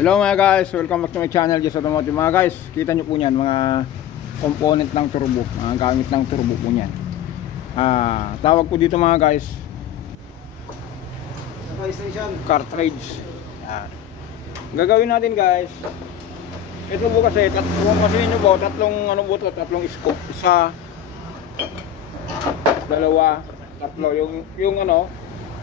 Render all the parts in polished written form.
Hello mga guys, welcome back to my channel, Jess Automotive. Mga guys, kita nyo po yan, mga component ng turbo, mga gamit ng turbo po yan. Tawag po dito mga guys, cartridge. Gagawin natin guys, ito po kasi, kung kasi nyo po, tatlong scoop. Isa, dalawa, tatlo.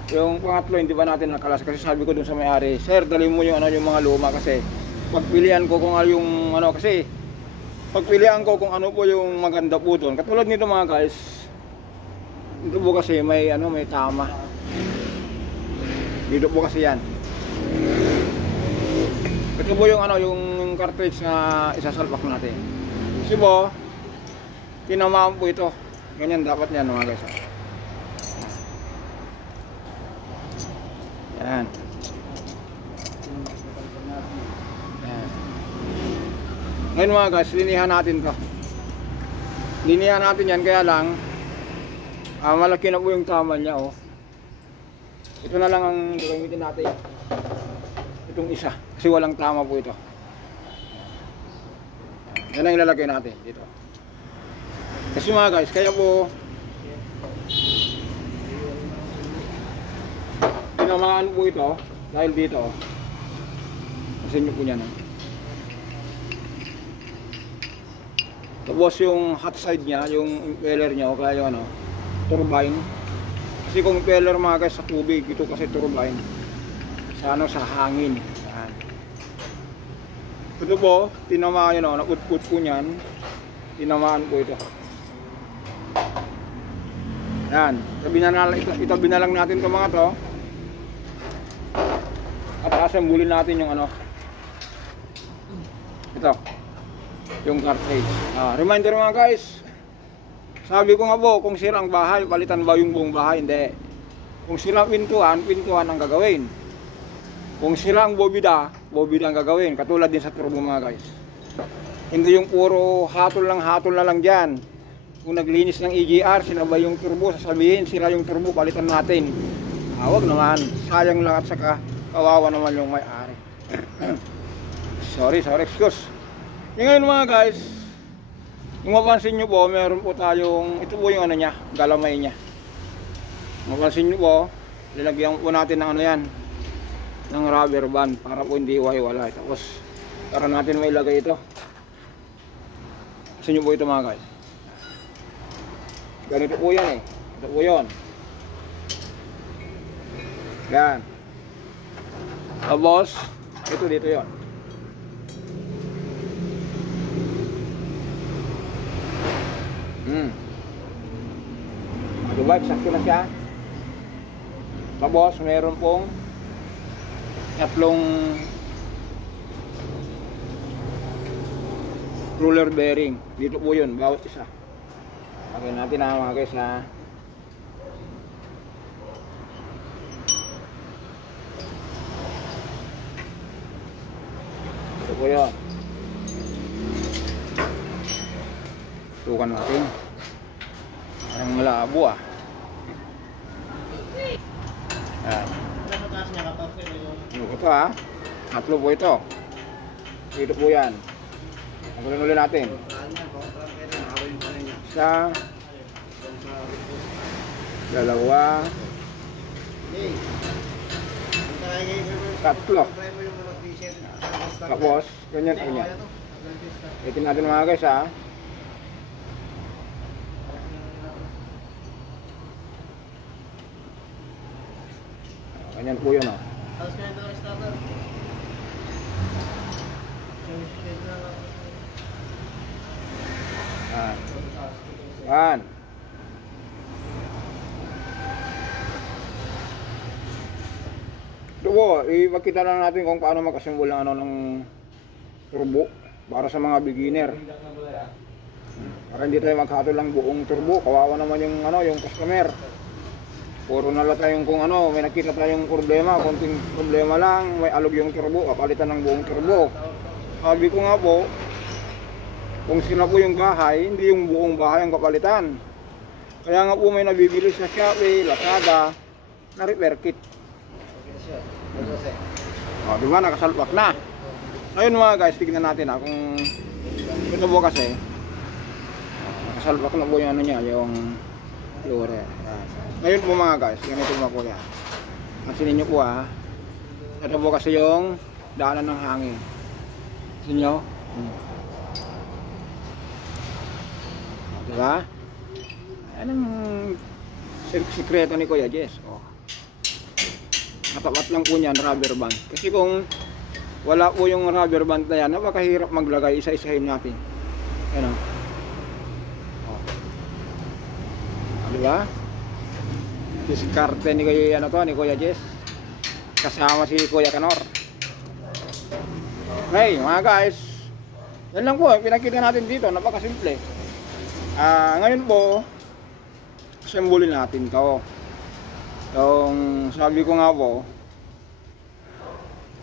Yung pangatlo hindi pa natin nakalas kasi sabi ko dun sa may-ari, sir, dali mo yung yung mga luma kasi pagpilian ko kung ano yung pagpilian ko kung ano po yung maganda po doon. Katulad nito mga guys, ito po kasi may may tama. Dito po kasi yan. Ito po yung yung cartridge na isasalpak natin. Kasi po tinamaan po ito. Ganyan dapat yan mga guys. Yan. Yan. Ngayon mga guys, linihan natin to. Linihan natin yan, kaya lang malaki na po yung tama niya. Ito na lang ang gagamitin natin. Itong isa, kasi walang tama po ito. Yan ang ilalagay natin dito. Kasi mga guys, kaya po tinamaan po ito dahil dito kasi nyo po yan tapos yung hot side nya, yung impeller nya o kaya yung turbine, kasi kung impeller mga guys sa tubig, ito kasi turbine sa sa hangin. Yan. Ito po tinamaan yun, naputput po nyan, tinamaan po ito. Yan, itabi na lang natin ito mga to. At assemble natin yung ito, yung cartridge. Reminder mga guys, sabi ko nga po, kung sira ang bahay, palitan ba yung buong bahay? Hindi. Kung sira ang pintuan ang gagawin. Kung sira ang bobida ang gagawin. Katulad din sa turbo mga guys. Hindi yung puro hatol na lang dyan. Kung naglinis ng EGR, sinabay yung turbo, sasabihin sira yung turbo, palitan natin. Wag naman, sayang lang at saka kawawa naman yung may-ari. sorry, excuse. Ngayon mga guys, kung mapansin nyo po, meron po tayong, ito po yung niya, galamay niya. Mapansin nyo po, lalagyan po natin ng yan, ng rubber band para po hindi iwahiwalay. Tapos, para natin may ilagay ito. Mapansin nyo po ito mga guys. Ganito po yan ito po yun. Yan. Tapos, ito dito yon. Diba, sakto na siya. Tapos, meron pong tatlong roller bearing. Dito po yun, bawat isa. Okay natin mga guys Ito po yun. Tukan natin. Parang malabo Ito tatlo po ito. Ito po yan. Ang ulit natin. Isa, dalawa, tatlo. Tapos, ganyan. Itin natin mga guys ganyan po yun Yan. Ito po, ipakita lang natin kung paano mag-assemble ng turbo para sa mga beginner. Para hindi tayo maghatol lang buong turbo, kawawa naman yung customer. Puro na lang tayong kung may nakita tayong problema, konting problema lang, may alog yung turbo, kapalitan ng buong turbo. Sabi ko nga po, kung sila po yung bahay, hindi yung buong bahay ang kapalitan. Kaya nga po may nabibili sa Shopee, Lazada, na repair kit. Diba, nakasalpak na. Ngayon mga guys, tignan natin kung ito po kasi nakasalbak na po yung ano niya, yung lure. Ngayon po mga guys, ganito po yan. Pansinin nyo po ito po kasi yung daanan ng hangin. Pansinin nyo. Diba? Anong sikreto ni Kuya Jess? Katapat lang po niyan, rubber band. Kasi kung wala po yung rubber band na yan, napakahirap maglagay, isa-isahin natin. Ano? Diba? Diskarte ni Kuya, ni Kuya Jess. Kasama si Kuya Kanor. Okay, mga guys. Yan lang po, pinakita natin dito, napakasimple. Ngayon po, assemble natin to. Yung sabi ko nga po,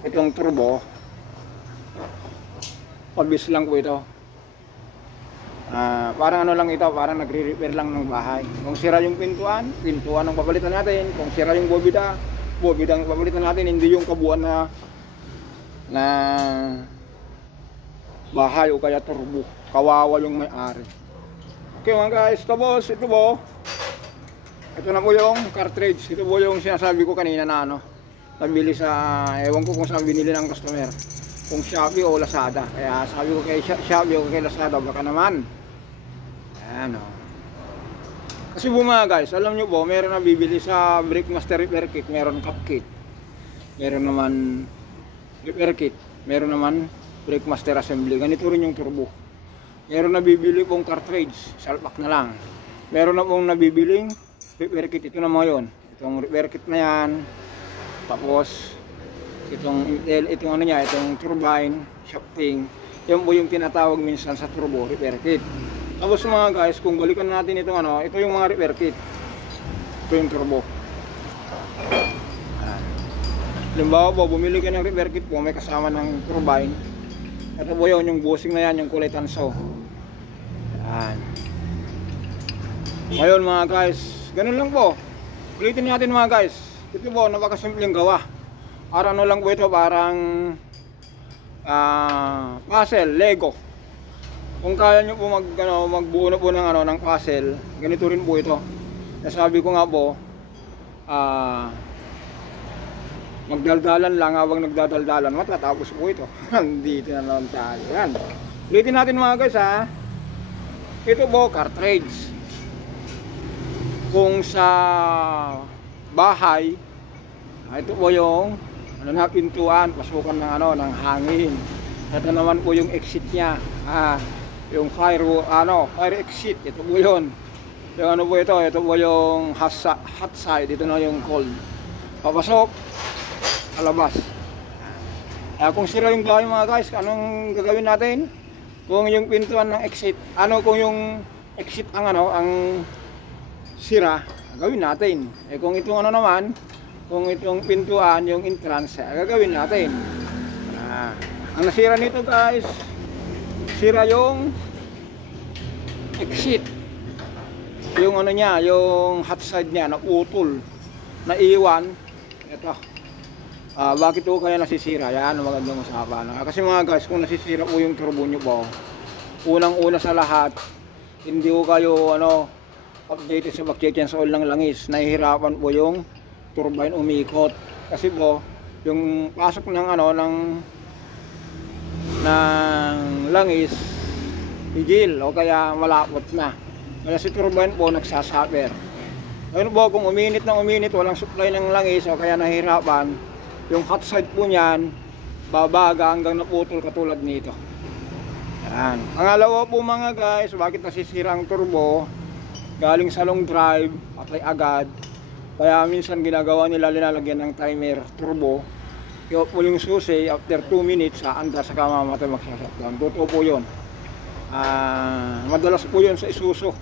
itong turbo, pabis lang po ito. Parang ano lang ito, parang nagre-repair lang ng bahay. Kung sira yung pintuan ang papalitan natin. Kung sira yung bobida ang papalitan natin. Hindi yung kabuuan na bahay o kaya turbo. Kawawa yung may-ari. Okay mga guys, tapos ito po. Ito na po yung cartridge. Ito po yung sinasabi ko kanina na nabili sa, ewan ko kung saan binili ng customer, kung Shopee o Lazada. Kaya sabi ko kay Shopee o kay Lazada, baka naman kasi po mga guys, alam nyo po, meron na bibili sa Brickmaster repair kit, meron cup kit, meron naman repair kit, meron naman Brickmaster assembly. Ganito rin yung turbo. Meron na bibili pong cartridge, salpak na lang. Meron na pong nabibiling repair kit. Ito na mga yun, itong repair kit na yan. Tapos itong ano niya, itong turbine shafting, yan po yung tinatawag minsan sa turbo repair kit. Tapos mga guys, kung balikan natin itong ito yung mga repair kit. Ito yung turbo. Halimbawa po, bumili ka ng repair kit po, may kasama ng turbine. Ito po yun, yung bushing na yan, yung kulay tanso. Yan. Ngayon mga guys, ganun lang po. Ulitin natin mga guys. Ito po, napakasimpleng gawa. Parang lang po ito, parang puzzle, Lego. Kung kaya nyo po magbuo na po ng puzzle, ganito rin po ito. Nasabi ko nga po, magdaldalan lang habang nagdadaldalan, matatapos po ito. Dito na naman tayo. Yan. Ulitin natin mga guys Ito po, cartridge. Kung sa bahay, ito po yung pintuan, pasukan ng hangin. Ito naman po yung exit niya. Yung fire exit, ito po yun. Yung po ito po yung hot side, ito na yung cold. Papasok, alabas. Kung sira yung bahay mga guys, anong gagawin natin? Kung yung pintuan ng exit, kung yung exit ang sira, gagawin natin. Kung itong naman, kung itong pintuan, yung entrance, gagawin natin. Ang nasira nito guys, sira yung exit. Yung niya, yung hot side niya, naputol, naiwan. Ito. Bakit po kaya nasisira? Yan, magandang usapan. Kasi mga guys, kung nasisira po yung turbo nyo po, unang-una sa lahat, hindi ko kayo updated sa back-change oil ng langis. Nahihirapan po yung turbine umikot. Kasi po, yung pasok ng langis, higil o kaya malapot na. Kaya si turbine po nagsasuffer. Ngayon po, kung uminit ng uminit, walang supply ng langis o kaya nahihirapan, yung hot side po niyan, babaga hanggang naputol katulad nito. Yan. Pangalawa po mga guys, bakit nasisira ang turbo? Galing sa long drive, apply agad. Kaya minsan ginagawa nila, linalagyan ng timer turbo. Yung susi, after 2 minutes, aandar sa kamamatay magsasaktan. Totoo po yun. Madalas po yun sa Isuzu.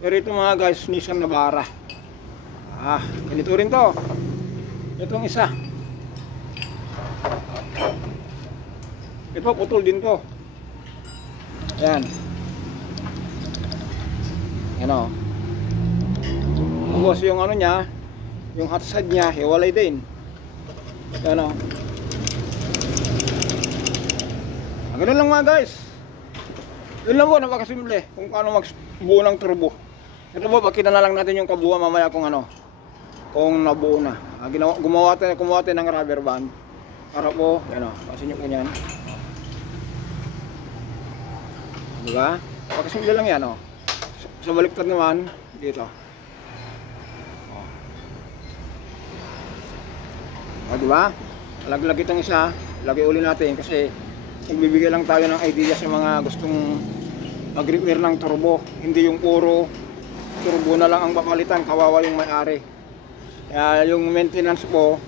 Pero ito mga guys, Nissan Navara. Ganito rin to. Itong isa. Ito, putol din to. Ayan. Tapos yung niya, yung hot side niya, hiwalay din. Ganun lang mga guys. Yun lang po, napakasimple kung paano magbuo ng turbo. Ito po, pakita na lang natin yung kabuuan mamaya kung ano, kung nabuo na. Gumawa tayo ng rubber band para po, yan o, pasin nyo po yan. Diba? Pagkasimple lang yan o. Sa baliktad naman, dito. O diba? Laglag itong isa, lagay uli natin kasi magbibigay lang tayo ng idea sa mga gustong mag-repair ng turbo. Hindi yung puro turbo na lang ang papalitan, kawawa yung may-ari. Kaya yung maintenance po,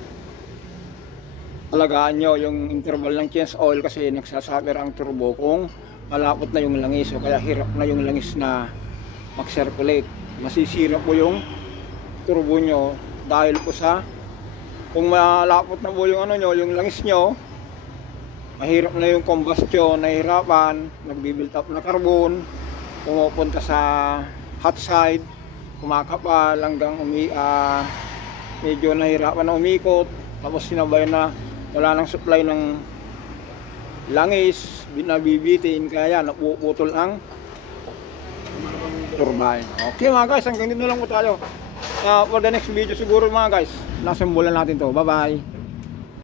alagaan nyo yung interval ng change oil kasi nagsasuffer ang turbo kung malapot na yung langis o kaya hirap na yung langis na mag-circulate. Masisira po yung turbo nyo dahil po sa kung malapot na po yung ano nyo, yung langis nyo, mahirap na yung combustion, nahihirapan, nagbi-build up na carbon, pumupunta sa hot side, kumakapal hanggang medyo nahihirapan na umikot, tapos sinabay na wala nang supply ng langis, nabibitin, kaya napuputol ang turbine. Okay mga guys, hanggang dito na lang po tayo. For the next video siguro mga guys, nasimbolan natin to. Bye bye.